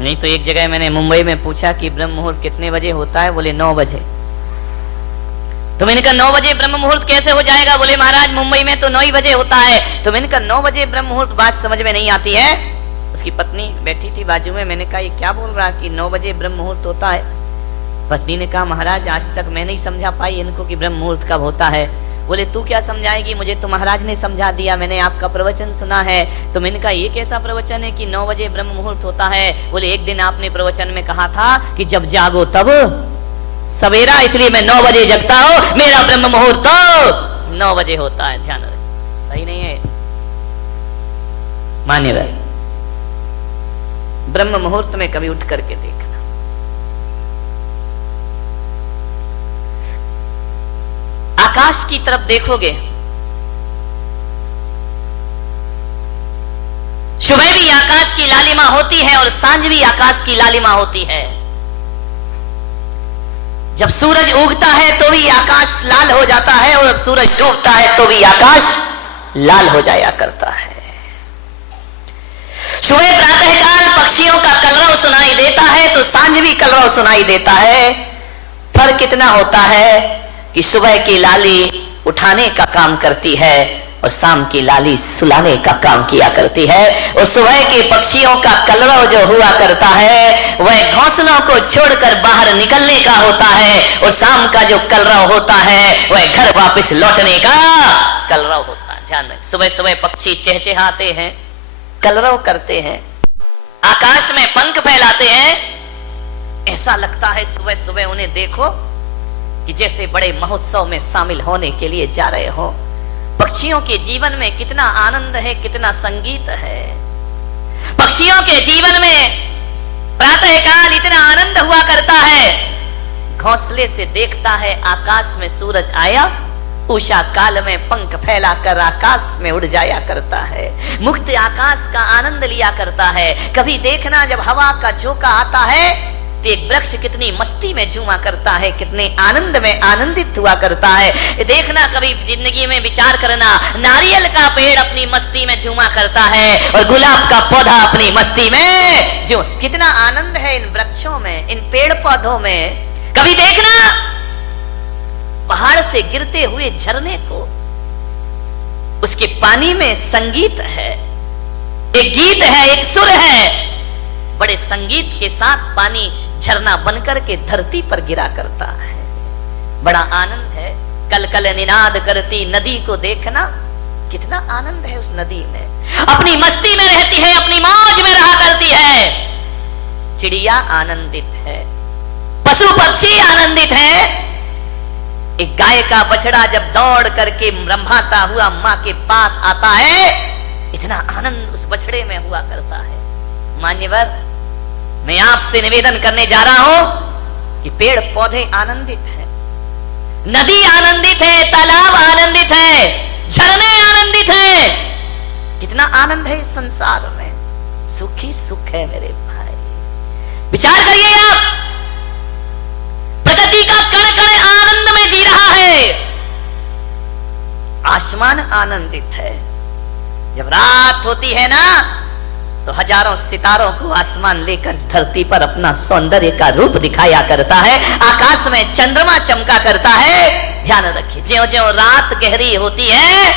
नहीं तो एक जगह मैंने मुंबई में पूछा कि ब्रह्म मुहूर्त कितने बजे होता है, बोले 9 बजे। तो मैंने कहा 9 बजे ब्रह्म मुहूर्त कैसे हो जाएगा, बोले महाराज मुंबई में तो 9 ही बजे होता है। तो मैंने कहा 9 बजे ब्रह्म मुहूर्त, बात समझ में नहीं आती है। उसकी पत्नी बैठी थी बाजू में, मैंने कहा ये क्या बोल रहा कि 9 बजे ब्रह्म मुहूर्त होता है। पत्नी ने कहा महाराज आज तक मैं नहीं समझा पाई इनको कि ब्रह्म मुहूर्त कब होता है। बोले तू क्या समझाएगी, मुझे तो महाराज ने समझा दिया, मैंने आपका प्रवचन सुना है। तो मैंने कहा ये कैसा प्रवचन है कि 9 बजे ब्रह्म मुहूर्त होता है। बोले एक दिन आपने प्रवचन में कहा था कि जब जागो तब सवेरा, इसलिए मैं 9 बजे जगता हूं, मेरा ब्रह्म मुहूर्त तो 9 बजे होता है। ध्यान रहे, सही नहीं है मान्यवर। ब्रह्म मुहूर्त में कभी उठ करके देखना। आकाश की तरफ देखोगे, सुबह भी आकाश की लालिमा होती है और सांझ भी आकाश की लालिमा होती है। जब सूरज उगता है तो भी आकाश लाल हो जाता है और जब सूरज डूबता है तो भी आकाश लाल हो जाया करता है। सुबह प्रातःकाल पक्षियों का कलरव सुनाई देता है तो सांझ भी कलरव सुनाई देता है। फर्क कितना होता है कि सुबह की लाली उठाने का काम करती है और शाम की लाली सुलाने का काम किया करती है। और सुबह के पक्षियों का कलरव जो हुआ करता है वह घोंसलों को छोड़कर बाहर निकलने का होता है और शाम का जो कलरव होता है वह घर वापस लौटने का कलरव होता है। ध्यान रखें, सुबह सुबह पक्षी चहचहाते हैं, कलरव करते हैं, आकाश में पंख फैलाते हैं। ऐसा लगता है सुबह सुबह उन्हें देखो कि जैसे बड़े महोत्सव में शामिल होने के लिए जा रहे हो। पक्षियों के जीवन में कितना आनंद है, कितना संगीत है। पक्षियों के जीवन में प्रातःकाल इतना आनंद हुआ करता है, घोंसले से देखता है आकाश में सूरज आया, उषा काल में पंख फैलाकर आकाश में उड़ जाया करता है, मुक्त आकाश का आनंद लिया करता है। कभी देखना जब हवा का झोंका आता है तो एक वृक्ष कितनी मस्ती में झूमा करता है, कितने आनंद में आनंदित हुआ करता है। देखना कभी जिंदगी में विचार करना, नारियल का पेड़ अपनी मस्ती में झूमा करता है और गुलाब का पौधा अपनी मस्ती में जो कितना आनंद है इन वृक्षों में, इन पेड़ पौधों में। कभी देखना पहाड़ से गिरते हुए झरने को, उसके पानी में संगीत है, एक गीत है, एक सुर है। बड़े संगीत के साथ पानी झरना बनकर के धरती पर गिरा करता है, बड़ा आनंद है। कल कल निनाद करती नदी को देखना, कितना आनंद है उस नदी में, अपनी मस्ती में रहती है, अपनी मौज में रहा करती है। चिड़िया आनंदित है, पशु पक्षी आनंदित है। एक गाय का बछड़ा जब दौड़ करके रंभाता हुआ मां के पास आता है, इतना आनंद उस बछड़े में हुआ करता है। मान्यवर, मैं आपसे निवेदन करने जा रहा हूं कि पेड़ पौधे आनंदित हैं, नदी आनंदित है, तालाब आनंदित है, झरने आनंदित हैं। कितना आनंद है इस संसार में, सुख ही सुख है मेरे भाई। विचार करिए आप, प्रकृति का कण कण आनंद में जी रहा है। आसमान आनंदित है, जब रात होती है ना तो हजारों सितारों को आसमान लेकर धरती पर अपना सौंदर्य का रूप दिखाया करता है। आकाश में चंद्रमा चमका करता है। ध्यान रखिए, ज्यों ज्यों रात गहरी होती है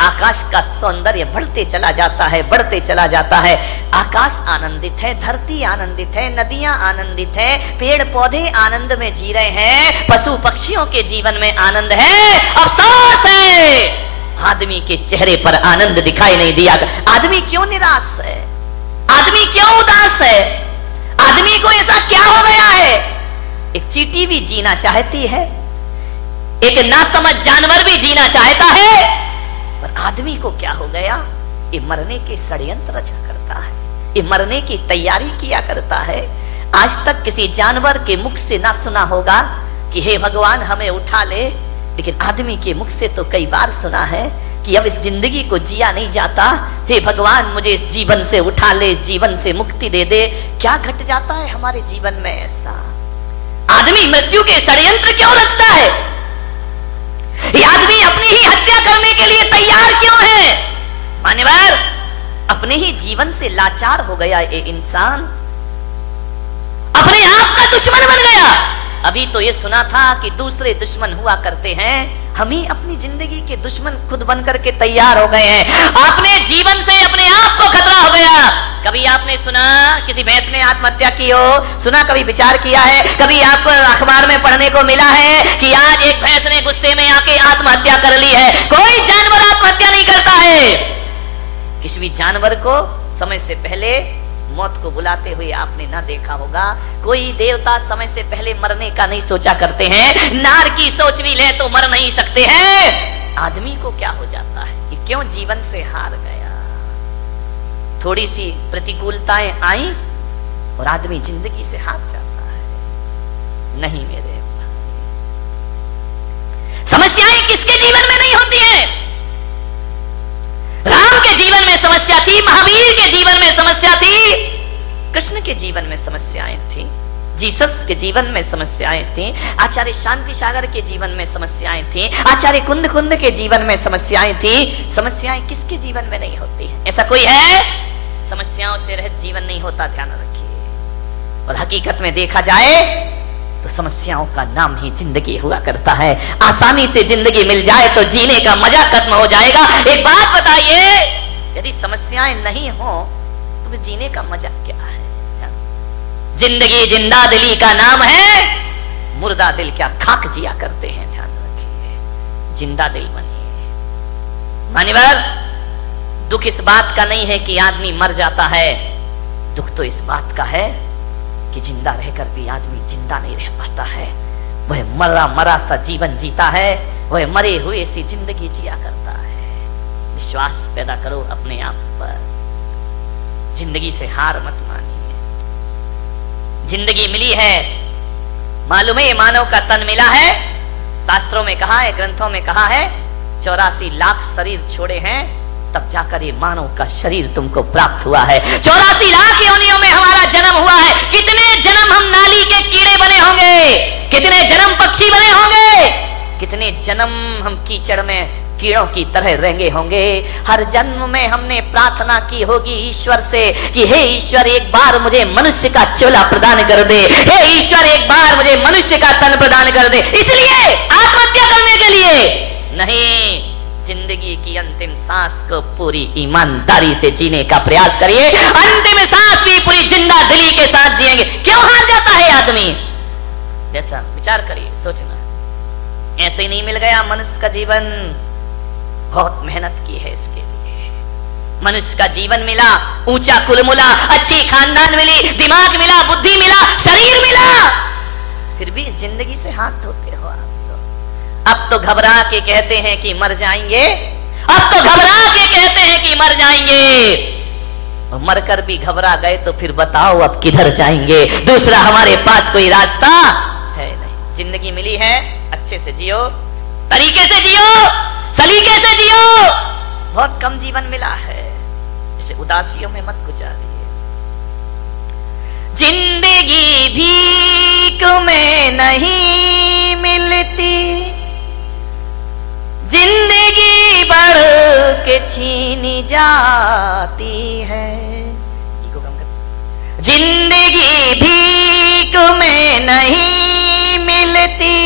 आकाश का सौंदर्य बढ़ते चला जाता है, बढ़ते चला जाता है। आकाश आनंदित है, धरती आनंदित है, नदियां आनंदित है, पेड़ पौधे आनंद में जी रहे हैं, पशु पक्षियों के जीवन में आनंद है। अफसोस है आदमी के चेहरे पर आनंद दिखाई नहीं दिया। आदमी क्यों निराश है, आदमी क्यों उदास है, आदमी को ऐसा क्या हो गया है? एक चींटी भी जीना चाहती है, एक नासमझ जानवर भी जीना चाहता है, पर आदमी को क्या हो गया? ये मरने के षड्यंत्र रचा करता है, ये मरने की तैयारी किया करता है। आज तक किसी जानवर के मुख से ना सुना होगा कि हे भगवान हमें उठा ले, लेकिन आदमी के मुख से तो कई बार सुना है कि अब इस जिंदगी को जिया नहीं जाता, हे भगवान मुझे इस जीवन से उठा ले, इस जीवन से मुक्ति दे दे। क्या घट जाता है हमारे जीवन में ऐसा? आदमी मृत्यु के षड्यंत्र क्यों रचता है? ये आदमी अपनी ही हत्या करने के लिए तैयार क्यों है? मान्यवर, अपने ही जीवन से लाचार हो गया ये इंसान। दुश्मन बन गया। अभी तो ये सुना था कि दूसरे दुश्मन हुआ करते हैं, हम ही अपनी जिंदगी के दुश्मन खुद बन करके तैयार हो गए हैं। आपने जीवन से अपने आप को खतरा हो गया। कभी आपने सुना किसी भैंस ने आत्महत्या की हो? सुना? कभी विचार किया है? कभी आपको अखबार में पढ़ने को मिला है कि आज एक भैंस ने गुस्से में आके आत्महत्या कर ली है? कोई जानवर आत्महत्या नहीं करता है। किसी भी जानवर को समय से पहले मौत को बुलाते हुए आपने ना देखा होगा। कोई देवता समय से पहले मरने का नहीं सोचा करते हैं। नार की सोच भी ले तो मर नहीं सकते हैं। आदमी को क्या हो जाता है कि क्यों जीवन से हार गया? थोड़ी सी प्रतिकूलताएं आई और आदमी जिंदगी से हार जाता है। नहीं मेरे समस्याएं किसके जीवन में नहीं होती हैं? राम के जीवन में समस्या थी, महावीर के जीवन में समस्या थी, कृष्ण के जीवन में समस्याएं थी, जीसस के जीवन में समस्याएं थी, आचार्य शांति सागर के जीवन में समस्याएं थी, आचार्य कुंद कुंद के जीवन में समस्याएं थी। समस्याएं किसके जीवन में नहीं होती है? ऐसा कोई है? समस्याओं से रहित जीवन नहीं होता, ध्यान रखिए। और हकीकत में देखा जाए तो समस्याओं का नाम ही जिंदगी हुआ करता है। आसानी से जिंदगी मिल जाए तो जीने का मजा खत्म हो जाएगा। एक बात बताइए, यदि समस्याएं नहीं हो तो फिर जीने का मजा क्या है? जिंदगी जिंदा दिली का नाम है, मुर्दा दिल क्या खाक जिया करते हैं। ध्यान रखिए, जिंदा दिल बनिए। मान्यवर, दुख इस बात का नहीं है कि आदमी मर जाता है, दुख तो इस बात का है कि जिंदा रहकर भी आदमी जिंदा नहीं रह पाता है। वह मरा मरा सा जीवन जीता है, वह मरे हुए सी जिंदगी जिया करता है। विश्वास पैदा करो अपने आप पर, जिंदगी से हार मत मानिए। जिंदगी मिली है, मालूम है ये मानव का तन मिला है। शास्त्रों में कहा है, ग्रंथों में कहा है, 84 लाख शरीर छोड़े हैं तब जाकर ये मानव का शरीर तुमको प्राप्त हुआ है। 84 लाख योनियों में हमारा जन्म हुआ है। कितने जन्म हम नाली के कीड़े बने होंगे, कितने जन्म पक्षी बने होंगे, कितने जन्म हम कीचड़ में कीड़ों की तरह रेंगे होंगे। हर जन्म में हमने प्रार्थना की होगी ईश्वर से कि हे ईश्वर, एक बार मुझे मनुष्य का चोला प्रदान कर दे, हे ईश्वर एक बार मुझे मनुष्य का तन प्रदान कर दे। इसलिए आत्महत्या करने के लिए नहीं, जिंदगी की अंतिम सांस को पूरी ईमानदारी से जीने का प्रयास करिए। अंतिम सांस भी पूरी जिंदा दिली के साथ जिएंगे। क्यों हार जाता है आदमी? जैसा विचार करिए, सोचना। ऐसे ही नहीं मिल गया मनुष्य का जीवन, बहुत मेहनत की है इसके लिए। मनुष्य का जीवन मिला, ऊंचा कुल मिला, अच्छी खानदान मिली, दिमाग मिला, बुद्धि मिला, शरीर मिला, फिर भी इस जिंदगी से हाथ धोते हो आप। अब तो घबरा के कहते हैं कि मर जाएंगे, अब तो घबरा के कहते हैं कि मर जाएंगे। और मरकर भी घबरा गए तो फिर बताओ अब किधर जाएंगे? दूसरा हमारे पास कोई रास्ता है नहीं। जिंदगी मिली है, अच्छे से जियो, तरीके से जियो, सलीके से जियो। बहुत कम जीवन मिला है, इसे उदासियों में मत गुजारिए। जिंदगी भीख में नहीं मिलती, जिंदगी बढ़ के छीनी जाती है। जिंदगी भीख में नहीं मिलती,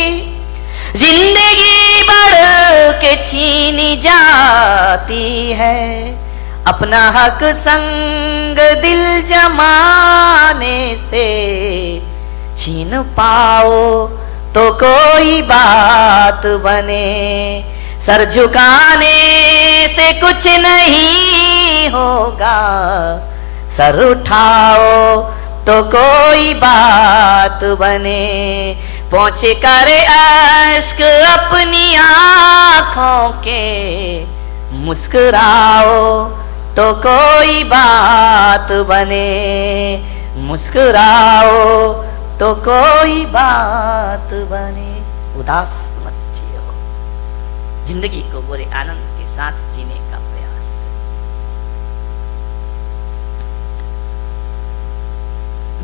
जिंदगी बढ़ के छीनी जाती है। अपना हक संग दिल जमाने से छीन पाओ तो कोई बात बने। सर झुकाने से कुछ नहीं होगा, सर उठाओ तो कोई बात बने। पोंछ कर अश्क अपनी आंखों के, मुस्कुराओ तो कोई बात बने। मुस्कुराओ तो कोई बात बने। उदास मत जियो, जिंदगी को बड़े आनंद के साथ जीने का प्रयास करें।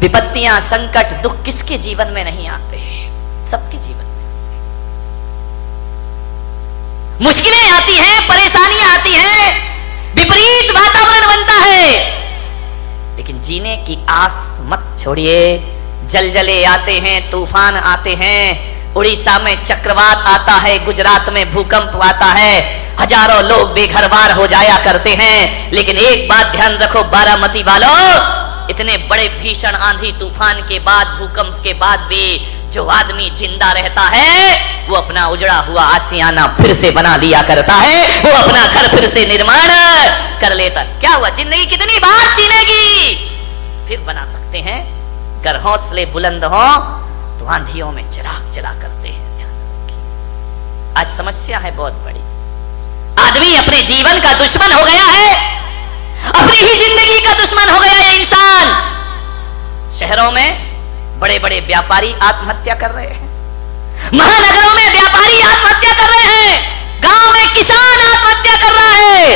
विपत्तियां, संकट, दुख किसके जीवन में नहीं आते हैं? सबके जीवन में आते हैं। मुश्किलें आती हैं, परेशानियां आती हैं, विपरीत वातावरण बनता है, लेकिन जीने की आस मत छोड़िए। जलजले आते हैं, तूफान आते हैं, उड़ीसा में चक्रवात आता है, गुजरात में भूकंप आता है, हजारों लोग बेघरबार हो जाया करते हैं। लेकिन एक बात ध्यान रखो बारामती वालों, इतने बड़े भीषण आंधी तूफान के बाद, भूकंप के बाद भी जो आदमी जिंदा रहता है वो अपना उजड़ा हुआ आशियाना फिर से बना लिया करता है, वो अपना घर फिर से निर्माण कर लेता। क्या हुआ, जिंदगी कितनी बार छीनेगी, फिर बना सकते हैं। अगर हौसले बुलंद हो तो आंधियों में चिराग जला करते हैं। ध्यान रखिए, आज समस्या है बहुत बड़ी। आदमी अपने जीवन का दुश्मन हो गया है, अपनी ही जिंदगी का दुश्मन हो गया है इंसान। शहरों में बड़े बड़े व्यापारी आत्महत्या कर रहे हैं, महानगरों में व्यापारी आत्महत्या कर रहे हैं, गांव में किसान आत्महत्या कर रहा है,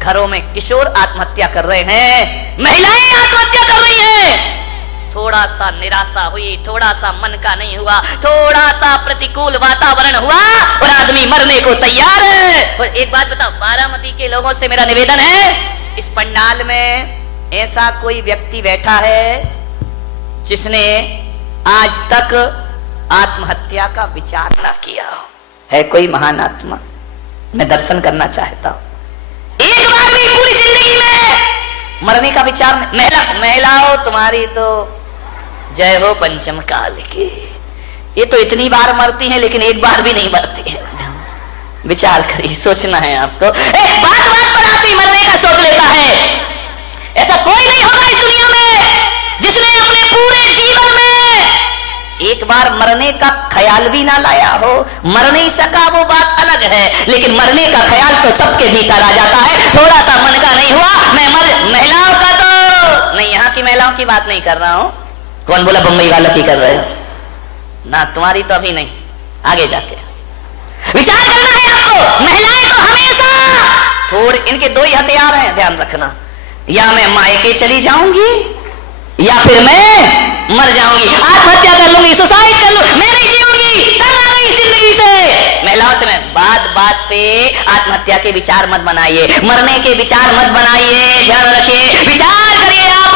घरों में किशोर आत्महत्या कर रहे हैं, महिलाएं आत्महत्या कर रही हैं। थोड़ा सा निराशा हुई, थोड़ा सा मन का नहीं हुआ, थोड़ा सा प्रतिकूल वातावरण हुआ और आदमी मरने को तैयार है। और एक बात बताओ, बारामती के लोगों से मेरा निवेदन है, इस पंडाल में ऐसा कोई व्यक्ति बैठा है जिसने आज तक आत्महत्या का विचार ना किया हो? है कोई महान आत्मा? मैं दर्शन करना चाहता हूं। एक बार भी पूरी जिंदगी में मरने का विचार नहीं। महिलाओं तुम्हारी तो जय हो पंचम काल की, ये तो इतनी बार मरती हैं लेकिन एक बार भी नहीं मरती है। विचार करिए, सोचना है आपको। बात बात पर आदमी मरने का सोच लेता है। ऐसा कोई नहीं होगा इस दुनिया में जिसने अपने पूरे जीवन में एक बार मरने का ख्याल भी ना लाया हो। मर नहीं सका वो बात अलग है, लेकिन मरने का ख्याल तो सबके भीतर आ जाता है। थोड़ा सा मन का नहीं हुआ, मैं महिलाओं का तो नहीं, यहाँ की महिलाओं की बात नहीं कर रहा हूं। कौन बोला बम्बई वालों की कर रहे हो ना? तुम्हारी तो अभी नहीं, आगे जाके विचार करना है आपको। महिलाएं तो हमेशा थोड़े, इनके दो ही हथियार हैं, ध्यान रखना। या मैं मायके चली जाऊंगी या फिर मैं मर जाऊंगी, आत्महत्या कर लूंगी, सुसाइड कर लूंगी, मैं नहीं जीऊंगी, डरना नहीं जिंदगी से। महिलाओं से मैं बात बात पे आत्महत्या के विचार मत बनाइए, मरने के विचार मत बनाइए। ध्यान रखिए, विचार करिए आप,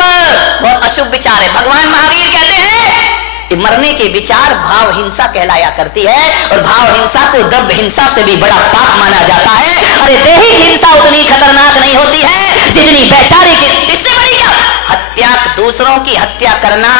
बहुत अशुभ विचार है। भगवान महावीर कहते हैं कि मरने के विचार भाव हिंसा कहलाया करती है, और भाव हिंसा को द्रव्य हिंसा से भी बड़ा पाप माना जाता है। अरे देही हिंसा उतनी खतरनाक नहीं होती है जितनी वैचारिक। इससे बड़ी क्या हत्या, दूसरों की हत्या करना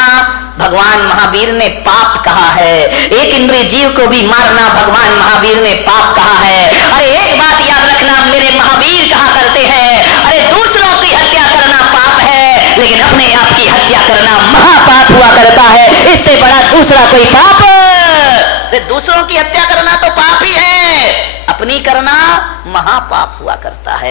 भगवान महावीर ने पाप कहा है। एक इंद्रिय जीव को भी मारना भगवान महावीर ने पाप कहा है। अरे एक बात याद रखना, मेरे महावीर कहा करते हैं, अरे दूसरों की हत्या करना पाप है, लेकिन अपने आप की हत्या करना महापाप हुआ करता है। इससे बड़ा दूसरा कोई पाप, दूसरों की हत्या करना तो पाप ही है, अपनी करना महापाप हुआ करता है।